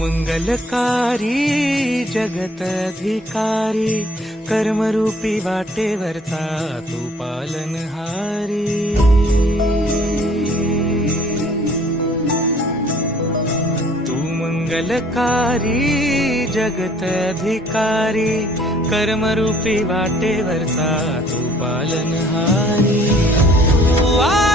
मंगलकारी जगत अधिकारी, कर्मरूपी वाटेवरचा तू पालनहारी। तू मंगलकारी जगत अधिकारी, कर्मरूपी वाटेवरचा तू पालनहारी। तू